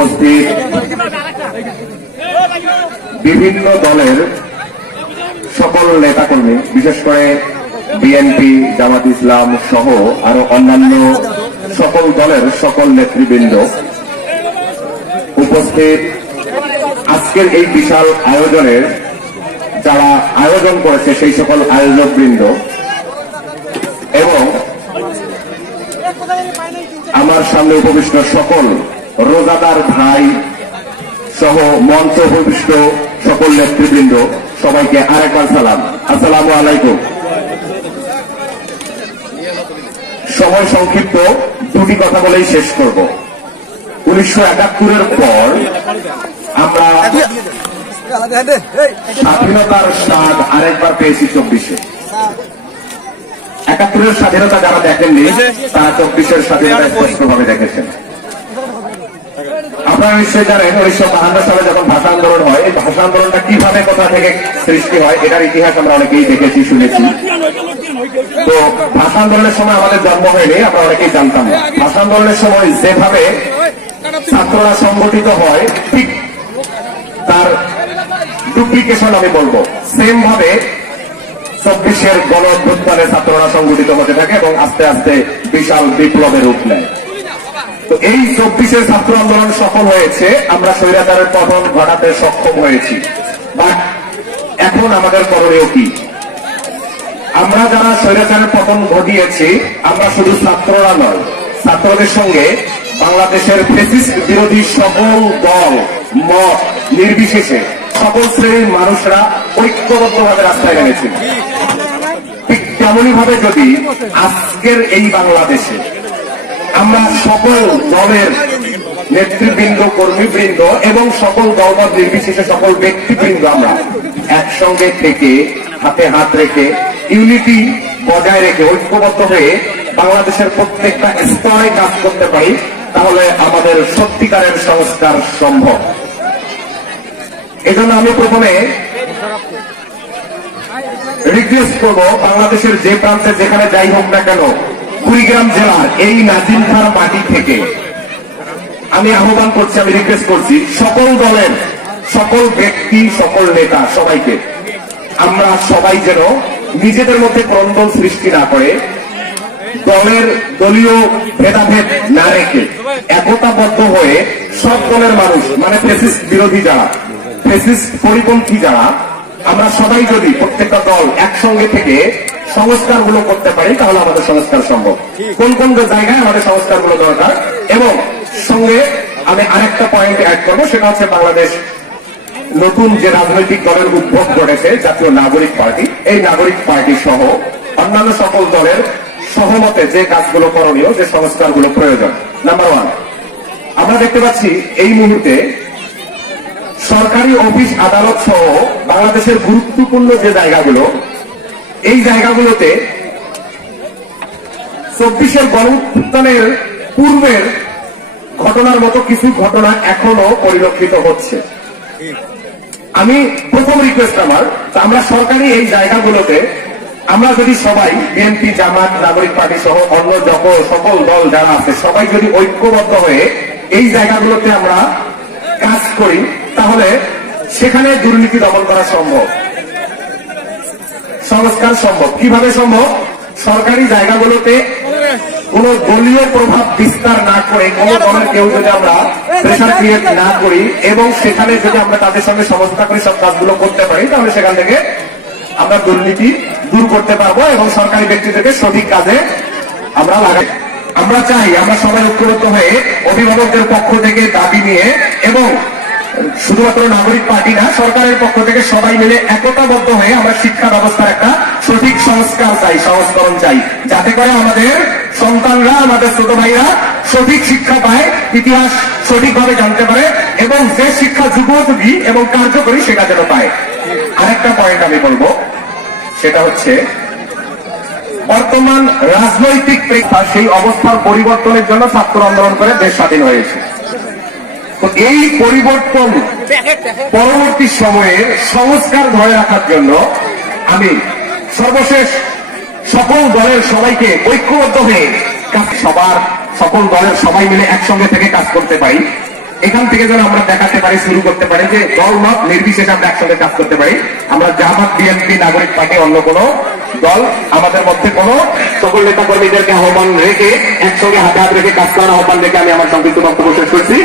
উপস্থিত বিভিন্ন দলের সকল নেতাকর্মী, বিশেষ করে বিএনপি, জামাত ইসলাম সহ আরো অন্যান্য সকল দলের সকল নেতৃবৃন্দ, উপস্থিত আজকের এই বিশাল আয়োজনের যারা আয়োজন করেছে সেই সকল আয়োজকবৃন্দ এবং আমার সামনে উপবিষ্ট সকল রোজাদার ভাই সহ মঞ্চ উপবিষ্ট সকল নেতৃবৃন্দ, সবাইকে আরেকবার সালাম, আসসালামু আলাইকুম। সময় সংক্ষিপ্ত, দুটি কথা বলেই শেষ করব। 1971-এর পর আমরা স্বাধীনতার স্বাদ আরেকবার পেয়েছি 24-এ। 71-এর স্বাধীনতা যারা দেখেননি তারা 24-এর স্বাধীনতা স্পষ্টভাবে দেখেছেন। আপনারা নিশ্চয়ই জানেন 1952 সালে যখন ভাষা আন্দোলন হয়, এই ভাষা আন্দোলনটা কিভাবে কোথা থেকে সৃষ্টি হয় এটার ইতিহাস আমরা অনেকেই দেখেছি, শুনেছি। তো ভাষা আন্দোলনের সময় আমাদের জন্ম হয়নি, আমরা অনেকেই জানতাম না। ভাষা আন্দোলনের সময় যেভাবে ছাত্ররা সংগঠিত হয় ঠিক তার ডুপ্লিকেশন আমি বলবো, সেম ভাবে 24-এর গণ অভ্যুত্থানে ছাত্ররা সংগঠিত হতে থাকে এবং আস্তে আস্তে বিশাল বিপ্লবের রূপ নেয়। তো এই 24-এর ছাত্র আন্দোলন সফল হয়েছে, আমরা স্বৈরাচারের পতন ঘটাতে সক্ষম হয়েছি। বাট এখন আমাদের করণীয় কি? আমরা যারা স্বৈরাচারের পতন ঘটিয়েছি, আমরা শুধু ছাত্ররা নয়, ছাত্রদের সঙ্গে বাংলাদেশের ফ্যাসিস্ট বিরোধী সকল দল, মত নির্বিশেষে সকল শ্রেণীর মানুষরা ঐক্যবদ্ধভাবে রাস্তায় নেমেছিল। ঠিক তেমনই ভাবে যদি আজকের এই বাংলাদেশে আমরা সকল দলের নেতৃবৃন্দ, কর্মীবৃন্দ এবং সকল দলমত নির্বিশেষে সকল ব্যক্তিবৃন্দ আমরা একসঙ্গে থেকে হাতে হাত রেখে ইউনিটি বজায় রেখে ঐক্যবদ্ধ হয়ে বাংলাদেশের প্রত্যেকটা স্তরে কাজ করতে পারি, তাহলে আমাদের সত্যিকারের সংস্কার সম্ভব। এজন্য আমি প্রথমে রিকোয়েস্ট করবো, বাংলাদেশের যে প্রান্তে যেখানে যাই হোক না কেন, কুড়িগ্রাম জেলার এই নাজিমখার মাটি থেকে আমি আহ্বান করছি, আমি রিকোয়েস্ট করছি সকল দলের সকল ব্যক্তি, সকল নেতা, সবাইকে আমরা সবাই যেন নিজেদের মধ্যে দ্বন্দ্ব সৃষ্টি না করে, দলের দলীয় ভেদাভেদ না রেখে একতাবদ্ধ হয়ে সব দলের মানুষ, মানে ফ্যাসিস্ট বিরোধী যারা, ফ্যাসিস্ট পরিপন্থী যারা, আমরা সবাই যদি প্রত্যেকটা দল একসঙ্গে থেকে সংস্কারগুলো করতে পারি, তাহলে আমাদের সংস্কার সম্ভব। কোন কোন জায়গায় আমাদের সংস্কারগুলো দরকার, এবং সঙ্গে আমি আরেকটা পয়েন্ট অ্যাড করবো, সেটা হচ্ছে বাংলাদেশ নতুন যে রাজনৈতিক দলের উদ্ভব ঘটেছে, জাতীয় নাগরিক পার্টি, এই নাগরিক পার্টি সহ অন্যান্য সকল দলের সহমতে যে কাজগুলো করণীয়, যে সংস্কারগুলো প্রয়োজন। নাম্বার 1, আমরা দেখতে পাচ্ছি এই মুহূর্তে সরকারি অফিস আদালত সহ বাংলাদেশের গুরুত্বপূর্ণ যে জায়গাগুলো, এই জায়গাগুলোতে 24-এর গণঅভ্যুত্থানের পূর্বের ঘটনার মতো কিছু ঘটনা এখনো পরিলক্ষিত হচ্ছে। আমি প্রথম রিকোয়েস্ট আমার, আমরা সরকারি এই জায়গাগুলোতে আমরা যদি সবাই বিএনপি, জামাত, নাগরিক পার্টি সহ অন্য সকল দল যারা আছে সবাই যদি ঐক্যবদ্ধ হয়ে এই জায়গাগুলোতে আমরা কাজ করি, তাহলে সেখানে দুর্নীতি দমন করা সম্ভব, সংস্কার সম্ভব। কিভাবে সম্ভব? সরকারি জায়গাগুলোতে কোন দলীয় প্রভাব বিস্তার না করে, কোন দলের কেউ যদি আমরা প্রেশার ক্রিয়েট না করি এবং সেখানে যদি আমরা তাদের সঙ্গে সমঝোতা করে সব কাজগুলো করতে পারি, তাহলে সেখান থেকে আমরা দুর্নীতি দূর করতে পারবো এবং সরকারি ব্যক্তিদেরকে সঠিক কাজে আমরা লাগাই। আমরা চাই আমরা সবাই ঐক্যবদ্ধ হয়ে অভিভাবকদের পক্ষ থেকে দাবি নিয়ে, এবং শুধুমাত্র নাগরিক পার্টি না, সরকারের পক্ষ থেকে সবাই মিলে একতাবদ্ধ হয়ে আমরা শিক্ষা ব্যবস্থার একটা সঠিক সংস্কার চাই, সংস্করণ চাই, যাতে করে আমাদের সন্তানরা, আমাদের ছোট ভাইরা সঠিক শিক্ষা পায়, ইতিহাস সঠিকভাবে জানতে পারে এবং যে শিক্ষা যুগোপযোগী এবং কার্যকরী সেটা যেন পায়। আরেকটা পয়েন্ট আমি বলবো, সেটা হচ্ছে বর্তমান রাজনৈতিক প্রেক্ষাপট, সেই অবস্থার পরিবর্তনের জন্য ছাত্র আন্দোলন করে দেশ স্বাধীন হয়েছে। তো এই পরিবর্তন পরবর্তী সময়ে সংস্কার ধরে রাখার জন্য আমি সর্বশেষ সকল দলের সবাইকে ঐক্যবদ্ধ হয়ে সকল দলের সবাই মিলে একসঙ্গে থেকে কাজ করতে পারি, এখান থেকে যেন আমরা দেখাতে পারি, শুরু করতে পারি যে দল মত নির্বিশেষে আমরা একসঙ্গে কাজ করতে পারি। আমরা জামাত, বিএনপি, নাগরিক পার্টি, অন্য কোনো দল, আমাদের মধ্যে কোনো সকল নেতা কর্মীদেরকে আহ্বান রেখে একসঙ্গে হাতে হাত রেখে কাজ করার আহ্বান রেখে আমি আমার সংক্ষিপ্ত বক্তব্য শেষ করছি।